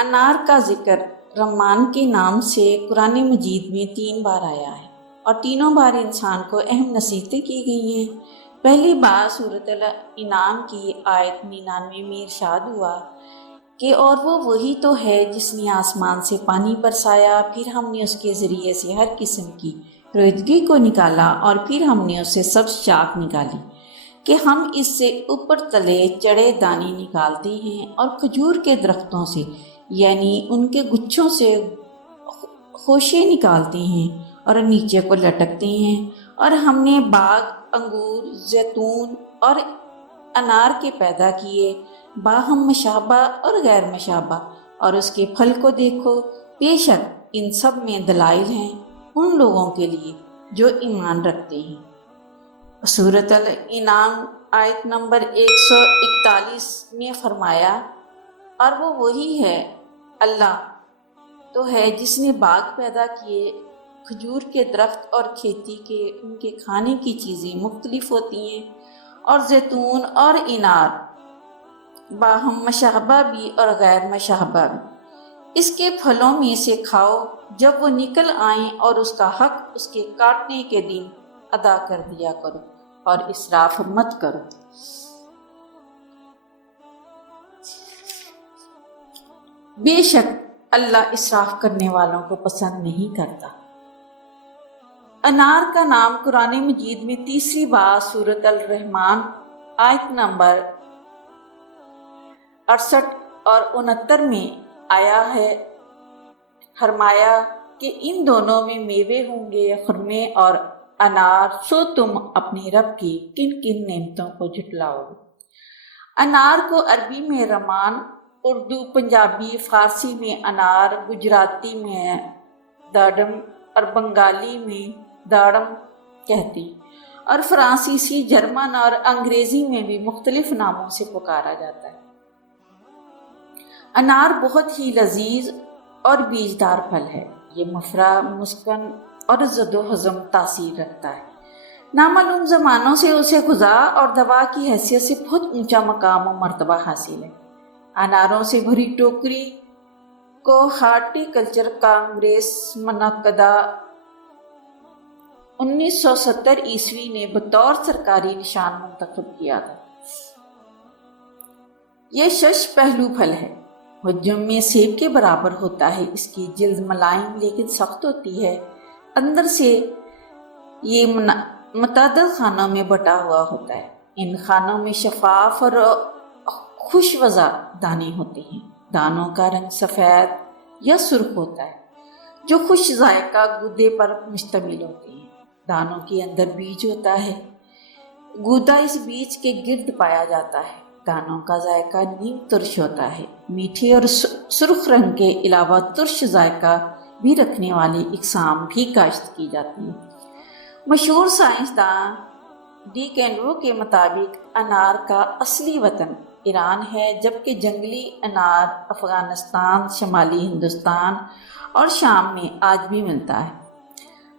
انار کا ذکر رمان کے نام سے قرآن مجید میں 3 بار آیا ہے اور تینوں بار انسان کو اہم نصیحتیں کی گئی ہیں۔ پہلی بار سورۃ الانعام کی آیت 99 میں ارشاد ہوا کہ اور وہ وہی تو ہے جس نے آسمان سے پانی برسایا، پھر ہم نے اس کے ذریعے سے ہر قسم کی رویدگی کو نکالا اور پھر ہم نے اس سے سبز شاخ نکالی کہ ہم اس سے اوپر تلے چڑے دانے نکالتے ہیں اور کھجور کے درختوں سے یعنی ان کے گچھوں سے خوشے نکالتے ہیں اور نیچے کو لٹکتے ہیں، اور ہم نے باغ انگور، زیتون اور انار کے پیدا کیے، باہم مشابہ اور غیر مشابہ، اور اس کے پھل کو دیکھو، بے شک ان سب میں دلائل ہیں ان لوگوں کے لیے جو ایمان رکھتے ہیں۔ سورۃ الانعام آیت نمبر 141 میں فرمایا، اور وہ وہی ہے، اللہ تو ہے جس نے باغ پیدا کیے، کھجور کے درخت اور کھیتی کے ان کے کھانے کی چیزیں مختلف ہوتی ہیں، اور زیتون اور انار باہم مشابہ بھی اور غیر مشابہ بھی، اس کے پھلوں میں سے کھاؤ جب وہ نکل آئیں، اور اس کا حق اس کے کاٹنے کے دن ادا کر دیا کرو اور اسراف مت کرو۔ بے شک اللہ اسراف کرنے والوں کو پسند نہیں کرتا۔ انار کا نام قرآن مجید میں تیسری بار سورۃ الرحمن آیت نمبر 68 اور 69 میں آیا ہے۔ فرمایا کہ ان دونوں میں میوے ہوں گے، خرمے اور انار، سو تم اپنے رب کی کن کن نعمتوں کو جھٹلاؤ گے۔ انار کو عربی میں رمان، اردو، پنجابی، فارسی میں انار، گجراتی میں داڑم اور بنگالی میں داڑم کہتے ہیں، اور فرانسیسی، جرمن اور انگریزی میں بھی مختلف ناموں سے پکارا جاتا ہے۔ انار بہت ہی لذیذ اور بیجدار پھل ہے۔ یہ مفرا، مسکن اور زد و ہضم تاثیر رکھتا ہے۔ نامعلوم زمانوں سے اسے غذا اور دوا کی حیثیت سے بہت اونچا مقام و مرتبہ حاصل ہے۔ اناروں سے بھری ٹوکری کو ہارٹی کلچر کانگریس منعقدہ 1970 عیسوی نے بطور سرکاری نشان منتخب کیا تھا۔ یہ 6 پہلو پھل ہے، حجم میں سیب کے برابر ہوتا ہے، اس کی جلد ملائم لیکن سخت ہوتی ہے، اندر سے یہ متعدد خانوں میں بٹا ہوا ہوتا ہے۔ ان خانوں میں شفاف اور خوشوزا دانے ہوتے ہیں، دانوں کا رنگ سفید یا سرخ ہوتا ہے جو خوش ذائقہ گودے پر مشتمل ہوتے ہیں۔ دانوں کے اندر بیج ہوتا ہے، گودا اس بیج کے گرد پایا جاتا ہے۔ دانوں کا ذائقہ نیم ترش ہوتا ہے۔ میٹھے اور سرخ رنگ کے علاوہ ترش ذائقہ بھی رکھنے والی اقسام بھی کاشت کی جاتی ہیں۔ مشہور سائنسداں ڈی کینڈرو کے مطابق انار کا اصلی وطن ایران ہے، جبکہ جنگلی انار افغانستان، شمالی ہندوستان اور شام میں آج بھی ملتا ہے۔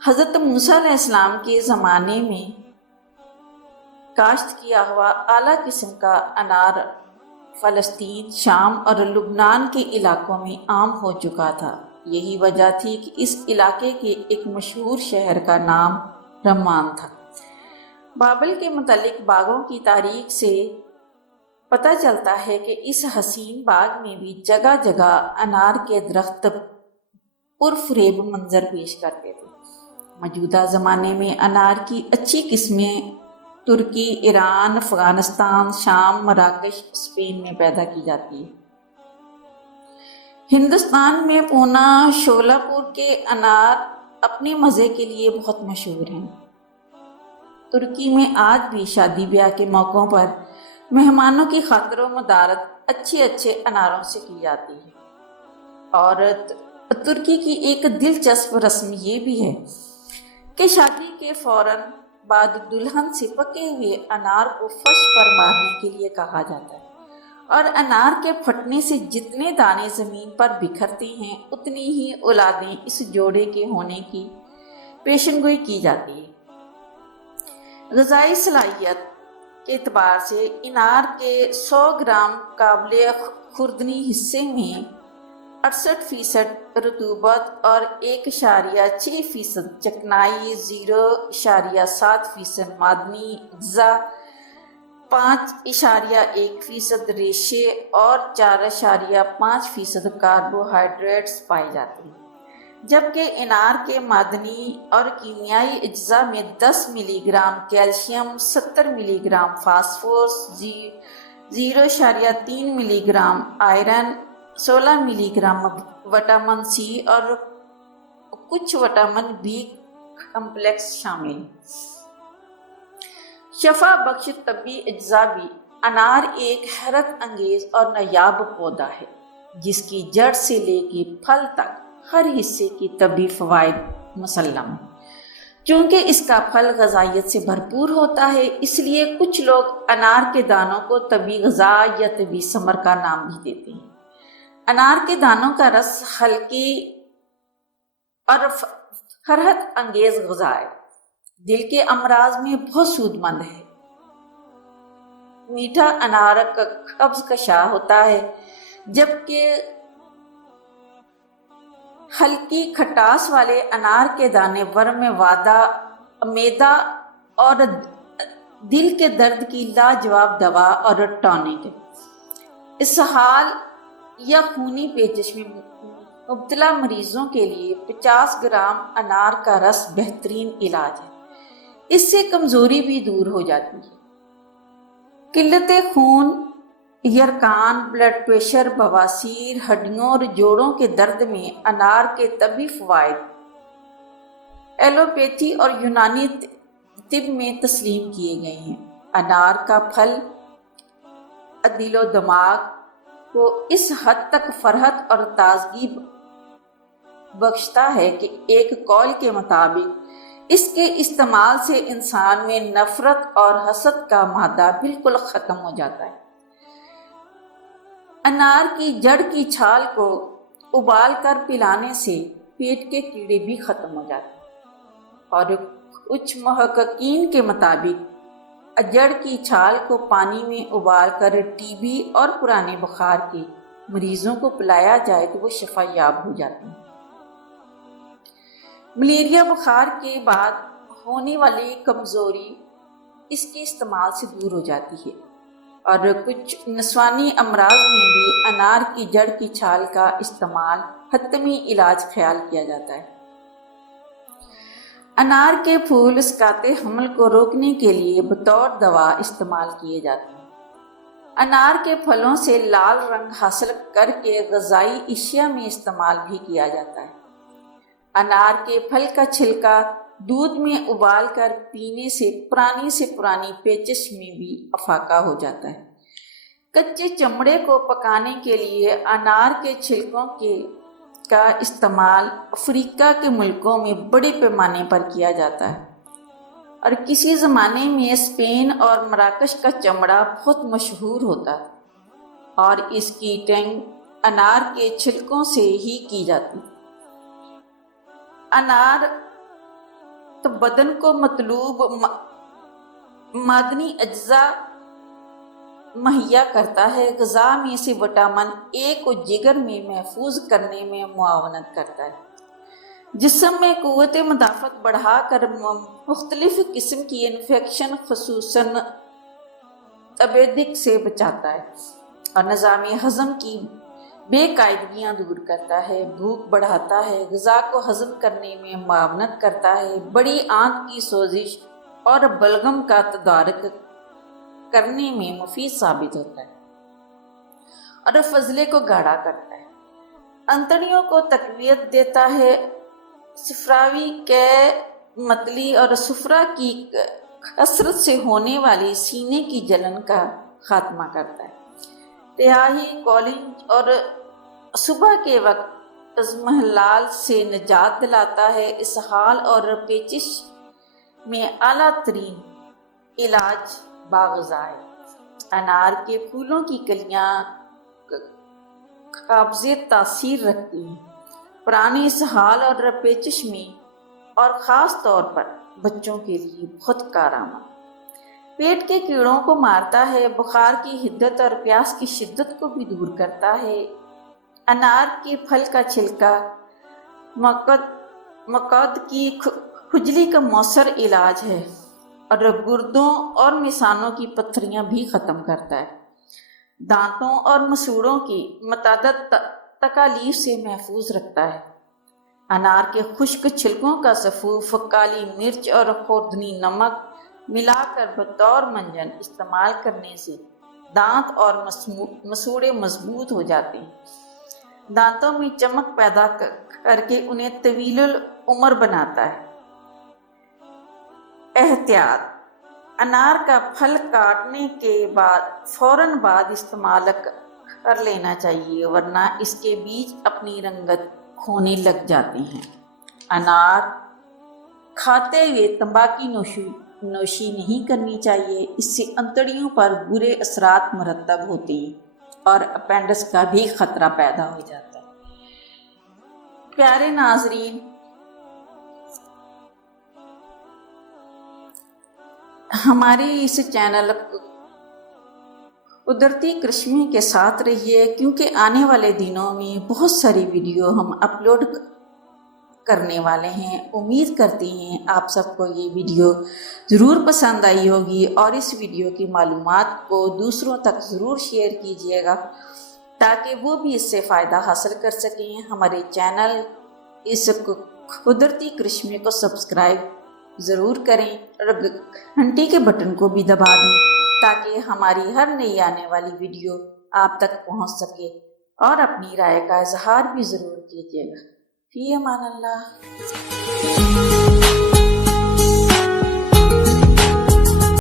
حضرت موسیٰ علیہ السلام کے زمانے میں کاشت کیا ہوا اعلیٰ قسم کا انار فلسطین، شام اور لبنان کے علاقوں میں عام ہو چکا تھا۔ یہی وجہ تھی کہ اس علاقے کے ایک مشہور شہر کا نام رمان تھا۔ بابل کے متعلق باغوں کی تاریخ سے پتہ چلتا ہے کہ اس حسین باغ میں بھی جگہ جگہ انار کے درخت پرفریب منظر پیش کرتے تھے۔ موجودہ زمانے میں انار کی اچھی قسمیں ترکی، ایران، افغانستان، شام، مراکش، اسپین میں پیدا کی جاتی ہے۔ ہندوستان میں پونا، شولاپور کے انار اپنے مزے کے لیے بہت مشہور ہیں۔ ترکی میں آج بھی شادی بیاہ کے موقعوں پر مہمانوں کی خاطر و مدارت اچھے اناروں سے کی جاتی ہے۔ اور ترکی کی ایک دلچسپ رسم یہ بھی ہے کہ شادی کے فوراً بعد دلہن سے پکے ہوئے انار کو فرش پر مارنے کے لیے کہا جاتا ہے، اور انار کے پھٹنے سے جتنے دانے زمین پر بکھرتے ہیں اتنی ہی اولادیں اس جوڑے کے ہونے کی پیشن گوئی کی جاتی ہے۔ غذائی صلاحیت کے اعتبار سے انار کے 100 گرام قابل خوردنی حصے میں 68% رطوبت اور 1.6% چکنائی، 0.7% معدنی اجزاء، 5.1% ریشے اور 4.5% کاربوہائیڈریٹس پائے جاتے ہیں، جبکہ انار کے معدنی اور کیمیائی اجزاء میں 10 ملی گرام کیلشیم، 70 ملی گرام فاسفورس، 0.3 ملی گرام آئرن، 16 ملی گرام وٹامن سی اور کچھ وٹامن بی کمپلیکس شامل ہیں۔ شفا بخش طبی اجزاء بھی۔ انار ایک حیرت انگیز اور نایاب پودا ہے جس کی جڑ سے لے کے پھل تک ہر حصے کی طبی فوائد مسلم ہیں۔ چونکہ اس کا پھل غذائیت سے بھرپور ہوتا ہے، اس لیے کچھ لوگ انار کے دانوں کو طبی غذا یا طبی ثمر کا نام بھی دیتے ہیں۔ انار کے دانوں کا رس ہلکی اور فرحت انگیز غذا ہے، دل کے امراض میں بہت سود مند ہے۔ میٹھا انار کا قبض کشا ہوتا ہے، جبکہ ہلکی کھٹاس والے انار کے دانے ورم معدہ اور دل کے درد کی لاجواب دوا اور ٹانک ہے۔ اسہال یا خونی پیچش میں مبتلا مریضوں کے لیے 50 گرام انار کا رس بہترین علاج ہے، اس سے کمزوری بھی دور ہو جاتی ہے۔ قلت خون، یرقان، بلڈ پریشر، بواسیر، ہڈیوں اور جوڑوں کے درد میں انار کے طبی فوائد ایلوپیتھی اور یونانی طب میں تسلیم کیے گئے ہیں۔ انار کا پھل دل و دماغ کو اس حد تک فرحت اور تازگی بخشتا ہے کہ ایک قول کے مطابق اس کے استعمال سے انسان میں نفرت اور حسد کا مادہ بالکل ختم ہو جاتا ہے۔ انار کی جڑ کی چھال کو ابال کر پلانے سے پیٹ کے کیڑے بھی ختم ہو جاتے ہیں، اور کچھ محققین کے مطابق جڑ کی چھال کو پانی میں ابال کر ٹی بی اور پرانے بخار کے مریضوں کو پلایا جائے تو وہ شفا یاب ہو جاتے ہیں۔ ملیریا بخار کے بعد ہونے والی کمزوری اس کے استعمال سے دور ہو جاتی ہے، اور کچھ نسوانی امراض میں بھی انار کی جڑ کی چھال کا استعمال حتمی علاج خیال کیا جاتا ہے۔ انار کے پھول اسقاط حمل کو روکنے کے لیے بطور دوا استعمال کیے جاتے ہیں۔ انار کے پھلوں سے لال رنگ حاصل کر کے غذائی اشیاء میں استعمال بھی کیا جاتا ہے۔ انار کے پھل کا چھلکا دودھ میں ابال کر پینے سے پرانی پیچش میں بھی افاقہ ہو جاتا ہے۔ کچے چمڑے کو پکانے کے لیے انار کے چھلکوں کا استعمال افریقہ کے ملکوں میں بڑے پیمانے پر کیا جاتا ہے، اور کسی زمانے میں اسپین اور مراکش کا چمڑا بہت مشہور ہوتا ہے، اور اس کی ٹینگ انار کے چھلکوں سے ہی کی جاتی ہے۔ انار تو بدن کو مطلوب معدنی اجزاء مہیا کرتا ہے۔ غذا میں سے وٹامن اے کو جگر میں محفوظ کرنے میں معاونت کرتا ہے، جسم میں قوت مدافعت بڑھا کر مختلف قسم کی انفیکشن خصوصاً تبیدک سے بچاتا ہے، اور نظام ہضم کی بے قاعدگیاں دور کرتا ہے، بھوک بڑھاتا ہے، غذا کو ہضم کرنے میں معاونت کرتا ہے، بڑی آنت کی سوزش اور بلغم کا تدارک کرنے میں مفید ثابت ہوتا ہے، اور فضلے کو گاڑھا کرتا ہے، انتڑیوں کو تقویت دیتا ہے، صفراوی قے متلی اور صفرا کی کثرت سے ہونے والی سینے کی جلن کا خاتمہ کرتا ہے، تیاہی، کولنج اور صبح کے وقت اضمحلال سے نجات دلاتا ہے۔ اسہال اور پیچش میں اعلیٰ ترین علاج باغذا ہے۔ انار کے پھولوں کی کلیاں قابض تاثیر رکھتی ہیں، پرانی اسہال اور پیچش میں، اور خاص طور پر بچوں کے لیے بہت کارآمد۔ پیٹ کے کیڑوں کو مارتا ہے، بخار کی حدت اور پیاس کی شدت کو بھی دور کرتا ہے۔ انار کے پھل کا چھلکا مقعد کی کھجلی کا مؤثر علاج ہے اور گردوں اور مثانوں کی پتھریاں بھی ختم کرتا ہے۔ دانتوں اور مسوڑوں کی متعدد تکالیف سے محفوظ رکھتا ہے۔ انار کے خشک چھلکوں کا سفوف کالی مرچ اور خوردنی نمک ملا کر بطور منجن استعمال کرنے سے دانت اور مسوڑے مضبوط ہو جاتے ہیں، دانتوں میں چمک پیدا کر کے انہیں طویل العمر بناتا ہے۔ احتیاط: انار کا پھل کاٹنے کے فوراً بعد استعمال کر لینا چاہیے، ورنہ اس کے بیج اپنی رنگت کھونے لگ جاتے ہیں۔ انار کھاتے ہوئے تمباکو نوشی نہیں کرنی چاہیے، اس سے انتڑیوں پر برے اثرات مرتب ہوتے ہیں اور اپینڈکس کا بھی خطرہ پیدا ہو جاتا ہے۔ پیارے ناظرین، ہمارے اس چینل قدرتی کرشمے کے ساتھ رہیے، کیونکہ آنے والے دنوں میں بہت ساری ویڈیو ہم اپلوڈ کرنے والے ہیں۔ امید کرتی ہیں آپ سب کو یہ ویڈیو ضرور پسند آئی ہوگی اور اس ویڈیو کی معلومات کو دوسروں تک ضرور شیئر کیجیے گا تاکہ وہ بھی اس سے فائدہ حاصل کر سکیں۔ ہمارے چینل اس قدرتی کرشمے کو سبسکرائب ضرور کریں اور گھنٹی کے بٹن کو بھی دبا دیں تاکہ ہماری ہر نئی آنے والی ویڈیو آپ تک پہنچ سکے، اور اپنی رائے کا اظہار بھی ضرور کیجیے گا۔ فی امان اللہ۔